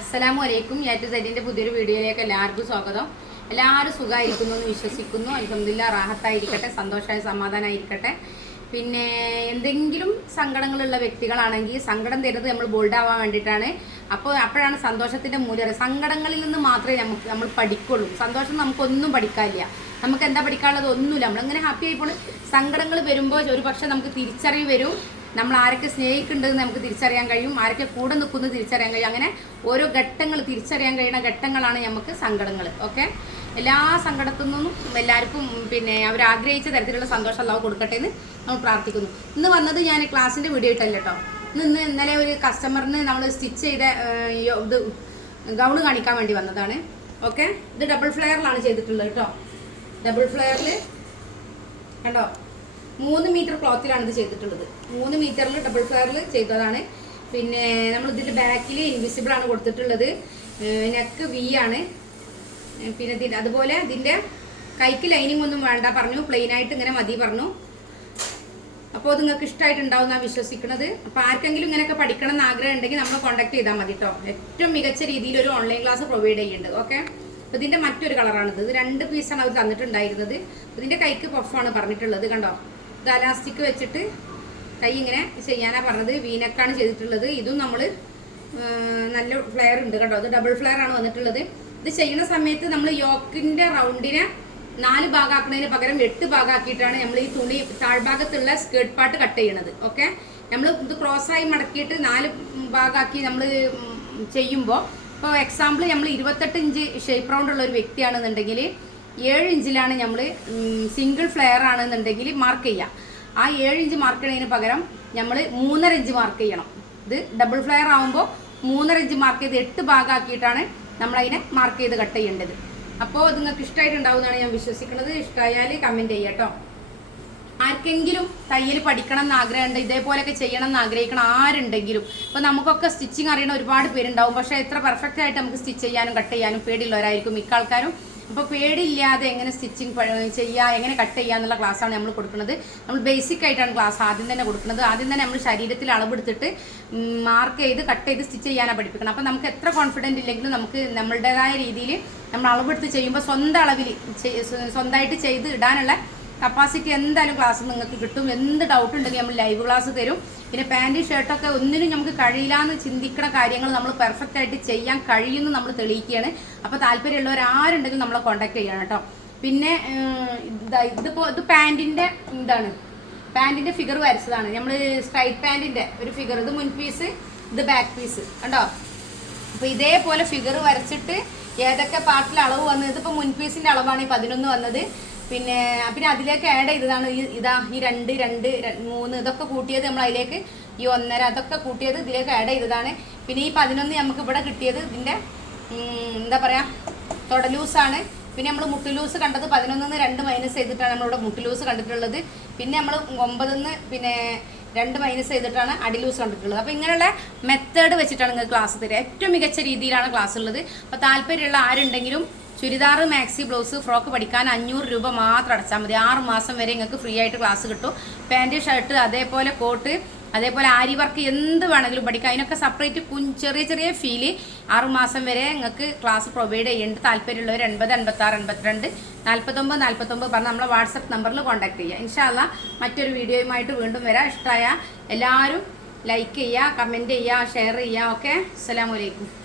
അസ്സലാമു അലൈക്കും. ഏറ്റു സെറ്റിൻ്റെ പുതിയൊരു വീഡിയോയിലേക്ക് എല്ലാവർക്കും സ്വാഗതം. എല്ലാവരും സുഖമായിരിക്കുന്നു എന്ന് വിശ്വസിക്കുന്നു. അൽഹംദുലില്ലാ റാഹത്തായിരിക്കട്ടെ, സന്തോഷമായി സമാധാനമായിരിക്കട്ടെ. പിന്നെ എന്തെങ്കിലും സങ്കടങ്ങളുള്ള വ്യക്തികളാണെങ്കിൽ സങ്കടം തരുന്നത് നമ്മൾ ബോൾഡാവാൻ വേണ്ടിയിട്ടാണ്. അപ്പോഴാണ് സന്തോഷത്തിൻ്റെ മൂല്യം. സങ്കടങ്ങളിൽ നിന്ന് മാത്രമേ നമ്മൾ പഠിക്കുള്ളൂ. സന്തോഷം നമുക്കൊന്നും പഠിക്കാനില്ല. നമുക്ക് എന്താ പഠിക്കാനുള്ളത്? ഒന്നുമില്ല. നമ്മളിങ്ങനെ ഹാപ്പി ആയി പോണ്. സങ്കടങ്ങൾ വരുമ്പോൾ ഒരു പക്ഷേ നമുക്ക് തിരിച്ചറിവ് വരും. നമ്മൾ ആരൊക്കെ സ്നേഹിക്കുന്നുണ്ടെന്ന് നമുക്ക് തിരിച്ചറിയാൻ കഴിയും, ആരൊക്കെ കൂടെ നിൽക്കുന്നത് തിരിച്ചറിയാൻ കഴിയും. അങ്ങനെ ഓരോ ഘട്ടങ്ങൾ തിരിച്ചറിയാൻ കഴിയുന്ന ഘട്ടങ്ങളാണ് നമുക്ക് സങ്കടങ്ങൾ. ഓക്കെ, എല്ലാ സങ്കടത്തു നിന്നും എല്ലാവർക്കും അവരാഗ്രഹിച്ച തരത്തിലുള്ള സന്തോഷം അല്ലാഹു കൊടുക്കട്ടെ എന്ന് നമ്മൾ പ്രാർത്ഥിക്കുന്നു. ഇന്ന് വന്നത് ഞാൻ ക്ലാസ്സിൻ്റെ വീഡിയോ ഇട്ടല്ല കേട്ടോ. ഇന്നലെ ഒരു കസ്റ്റമറിന് നമ്മൾ സ്റ്റിച്ച് ചെയ്ത ഇത് ഗൗണ് കാണിക്കാൻ വേണ്ടി വന്നതാണ്. ഓക്കെ, ഇത് ഡബിൾ ഫ്ലെയറിലാണ് ചെയ്തിട്ടുള്ളത് കേട്ടോ. ഡബിൾ ഫ്ലെയറിൽ കണ്ടോ, 3 മീറ്റർ ക്ലോത്തിലാണ് ഇത് ചെയ്തിട്ടുള്ളത്. 3 മീറ്ററിൽ ഡബിൾ ഫ്ലെയറിൽ ചെയ്തതാണ്. പിന്നെ നമ്മൾ ഇതിൻ്റെ ബാക്കിൽ ഇൻവിസിബിൾ ആണ് കൊടുത്തിട്ടുള്ളത്. നെക്ക് വി ആണ്. പിന്നെ അതുപോലെ ഇതിൻ്റെ കൈക്ക് ലൈനിങ് ഒന്നും വേണ്ട പറഞ്ഞു, പ്ലെയിൻ ആയിട്ട് ഇങ്ങനെ മതി പറഞ്ഞു. അപ്പോൾ അത് നിങ്ങൾക്ക് ഇഷ്ടമായിട്ടുണ്ടാവും എന്നാണ് വിശ്വസിക്കുന്നത്. അപ്പോൾ ആർക്കെങ്കിലും ഇങ്ങനെയൊക്കെ പഠിക്കണം എന്ന് ആഗ്രഹം ഉണ്ടെങ്കിൽ നമ്മൾ കോൺടാക്ട് ചെയ്താൽ മതി കേട്ടോ. ഏറ്റവും മികച്ച രീതിയിൽ ഒരു ഓൺലൈൻ ക്ലാസ് പ്രൊവൈഡ് ചെയ്യുന്നുണ്ട്. ഓക്കെ, അപ്പോൾ ഇതിൻ്റെ മറ്റൊരു കളറാണിത്. ഇത് 2 പീസാണ് അവർ തന്നിട്ടുണ്ടായിരുന്നത്. ഇതിൻ്റെ കൈക്ക് പഫാണ് പറഞ്ഞിട്ടുള്ളത്. കണ്ടോ, ഇത് അലാസ്റ്റിക് വെച്ചിട്ട് കൈ ഇങ്ങനെ ചെയ്യാനാണ് പറഞ്ഞത്. വീനക്കാണ് ചെയ്തിട്ടുള്ളത്. ഇതും നമ്മൾ നല്ല ഫ്ലെയർ ഉണ്ട് കേട്ടോ. ഇത് ഡബിൾ ഫ്ലെയർ ആണ് വന്നിട്ടുള്ളത്. ഇത് ചെയ്യുന്ന സമയത്ത് നമ്മൾ യോക്കിൻ്റെ റൗണ്ടിനെ 4 ഭാഗമാക്കുന്നതിന് പകരം 8 ഭാഗമാക്കിയിട്ടാണ് നമ്മൾ ഈ തുണി താഴ്ഭാഗത്തുള്ള സ്കേർട്ട് പാർട്ട് കട്ട് ചെയ്യണത്. ഓക്കെ, നമ്മൾ ഇത് ക്രോസായി മടക്കിയിട്ട് 4 ഭാഗമാക്കി നമ്മൾ ചെയ്യുമ്പോൾ, ഇപ്പോൾ എക്സാമ്പിൾ നമ്മൾ 28 ഇഞ്ച് ഷേപ്പ് റൗണ്ട് ഉള്ള ഒരു വ്യക്തിയാണെന്നുണ്ടെങ്കിൽ 7 ഇഞ്ചിലാണ് നമ്മൾ സിംഗിൾ ഫ്ലെയർ ആണെന്നുണ്ടെങ്കിൽ മാർക്ക് ചെയ്യുക. ആ 7 ഇഞ്ച് മാർക്ക് ചെയ്യുന്നതിന് പകരം നമ്മൾ 3.5 ഇഞ്ച് മാർക്ക് ചെയ്യണം. ഇത് ഡബിൾ ഫ്ലെയർ ആകുമ്പോൾ 3.5 ഇഞ്ച് മാർക്ക് ചെയ്ത് 8 ഭാഗമാക്കിയിട്ടാണ് നമ്മളതിനെ മാർക്ക് ചെയ്ത് കട്ട് ചെയ്യേണ്ടത്. അപ്പോൾ ഇത് നിങ്ങൾക്ക് ഇഷ്ടമായിട്ടുണ്ടാവുമെന്നാണ് ഞാൻ വിശ്വസിക്കുന്നത്. ഇഷ്ടമായാൽ കമൻറ്റ് ചെയ്യാം കേട്ടോ. ആർക്കെങ്കിലും തയ്യൽ പഠിക്കണം എന്ന് ആഗ്രഹമുണ്ട്, ഇതേപോലെയൊക്കെ ചെയ്യണം എന്ന് ആഗ്രഹിക്കണം ആരുണ്ടെങ്കിലും, ഇപ്പോൾ നമുക്കൊക്കെ സ്റ്റിച്ചിങ് അറിയണ ഒരുപാട് പേരുണ്ടാവും. പക്ഷേ എത്ര പെർഫെക്റ്റ് ആയിട്ട് നമുക്ക് സ്റ്റിച്ച് ചെയ്യാനും കട്ട് ചെയ്യാനും പേടിയുള്ളവരായിരിക്കും മിക്ക ആൾക്കാരും. അപ്പോൾ പേടിയില്ലാതെ എങ്ങനെ സ്റ്റിച്ചിങ് ചെയ്യുക, എങ്ങനെ കട്ട് ചെയ്യുക എന്നുള്ള ക്ലാസ്സാണ് നമ്മൾ കൊടുക്കുന്നത്. നമ്മൾ ബേസിക് ആയിട്ടാണ് ക്ലാസ് ആദ്യം തന്നെ കൊടുക്കുന്നത്. ആദ്യം തന്നെ നമ്മൾ ശരീരത്തിൽ അളവെടുത്തിട്ട് മാർക്ക് ചെയ്ത് കട്ട് ചെയ്ത് സ്റ്റിച്ച് ചെയ്യാനാണ് പഠിപ്പിക്കണം. അപ്പോൾ നമുക്ക് എത്ര കോൺഫിഡൻറ്റ് ഇല്ലെങ്കിലും നമുക്ക് നമ്മളുടേതായ രീതിയിൽ നമ്മൾ അളവെടുത്ത് ചെയ്യുമ്പോൾ സ്വന്തം അളവിൽ സ്വന്തമായിട്ട് ചെയ്ത് ഇടാനുള്ള കപ്പാസിറ്റി എന്തായാലും ക്ലാസ് നിങ്ങൾക്ക് കിട്ടും. എന്ത് ഡൗട്ട് ഉണ്ടെങ്കിൽ നമ്മൾ ലൈവ് ക്ലാസ് തരും. പിന്നെ പാൻറ് ഷർട്ടൊക്കെ ഒന്നിനും നമുക്ക് കഴിയില്ല എന്ന് ചിന്തിക്കുന്ന കാര്യങ്ങൾ നമ്മൾ പെർഫെക്റ്റ് ആയിട്ട് ചെയ്യാൻ കഴിയുമെന്ന് നമ്മൾ തെളിയിക്കുകയാണ്. അപ്പോൾ താല്പര്യമുള്ളവർ ആരുണ്ടെങ്കിലും നമ്മളെ കോൺടാക്ട് ചെയ്യണം കേട്ടോ. പിന്നെ ഇത് പാൻറ്റിൻ്റെ ഇതാണ്, പാൻറ്റിൻ്റെ ഫിഗർ വരച്ചതാണ്. നമ്മൾ സ്ട്രൈറ്റ് പാൻറ്റിൻ്റെ ഒരു ഫിഗർ, ഇത് മുൻ പീസ്, ഇത് ബാക്ക് പീസ് കണ്ടോ. അപ്പോൾ ഇതേപോലെ ഫിഗർ വരച്ചിട്ട് ഏതൊക്കെ പാർട്ടിൽ അളവ് വന്നത്, ഇതിപ്പോൾ മുൻ പീസിൻ്റെ അളവാണ് ഈ 11 വന്നത്. പിന്നെ അതിലേക്ക് ആഡ് ചെയ്തതാണ് ഈ 2, 3 ഇതൊക്കെ കൂട്ടിയത് നമ്മൾ അതിലേക്ക് ഈ 1.5 അതൊക്കെ കൂട്ടിയത് ഇതിലേക്ക് ആഡ് ചെയ്തതാണ്. പിന്നെ ഈ 11 നമുക്ക് ഇവിടെ കിട്ടിയത് ഇതിൻ്റെ എന്താ പറയുക, തൊടലൂസാണ്. പിന്നെ നമ്മൾ മുട്ടുലൂസ് കണ്ടത് 11 2 മൈനസ് ചെയ്തിട്ടാണ് നമ്മളിവിടെ മുട്ടുലൂസ് കണ്ടിട്ടുള്ളത്. പിന്നെ നമ്മൾ 9 പിന്നെ 2 മൈനസ് ചെയ്തിട്ടാണ് അടിലൂസ് കണ്ടിട്ടുള്ളത്. അപ്പോൾ ഇങ്ങനെയുള്ള മെത്തേഡ് വെച്ചിട്ടാണ് നിങ്ങൾക്ക് ക്ലാസ് തരിക. ഏറ്റവും മികച്ച രീതിയിലാണ് ക്ലാസ് ഉള്ളത്. അപ്പോൾ താല്പര്യമുള്ള ആരുണ്ടെങ്കിലും ചുരിദാർ, മാക്സി, ബ്ലൗസ്, ഫ്രോക്ക് പഠിക്കാൻ 500 രൂപ മാത്രം അടച്ചാൽ മതി. 6 മാസം വരെ നിങ്ങൾക്ക് ഫ്രീ ആയിട്ട് ക്ലാസ് കിട്ടും. പാൻറ്, ഷർട്ട്, അതേപോലെ കോട്ട്, അതേപോലെ ആരി വർക്ക് എന്ത് വേണമെങ്കിലും പഠിക്കാം. അതിനൊക്കെ സെപ്പറേറ്റ് ചെറിയ ഫീല് 6 മാസം വരെ നിങ്ങൾക്ക് ക്ലാസ് പ്രൊവൈഡ് ചെയ്യുന്നുണ്ട്. താല്പര്യമുള്ളവർ 80 86 82 49 പറഞ്ഞ് നമ്മളെ വാട്സപ്പ് നമ്പറിൽ കോൺടാക്ട് ചെയ്യുക. ഇൻഷാ അല്ലാ മറ്റൊരു വീഡിയോയുമായിട്ട് വീണ്ടും വരാം. ഇഷ്ടമായ എല്ലാവരും ലൈക്ക് ചെയ്യുക, കമൻറ്റ് ചെയ്യുക, ഷെയർ ചെയ്യുക. ഓക്കെ, അസ്സലാമു അലൈക്കും.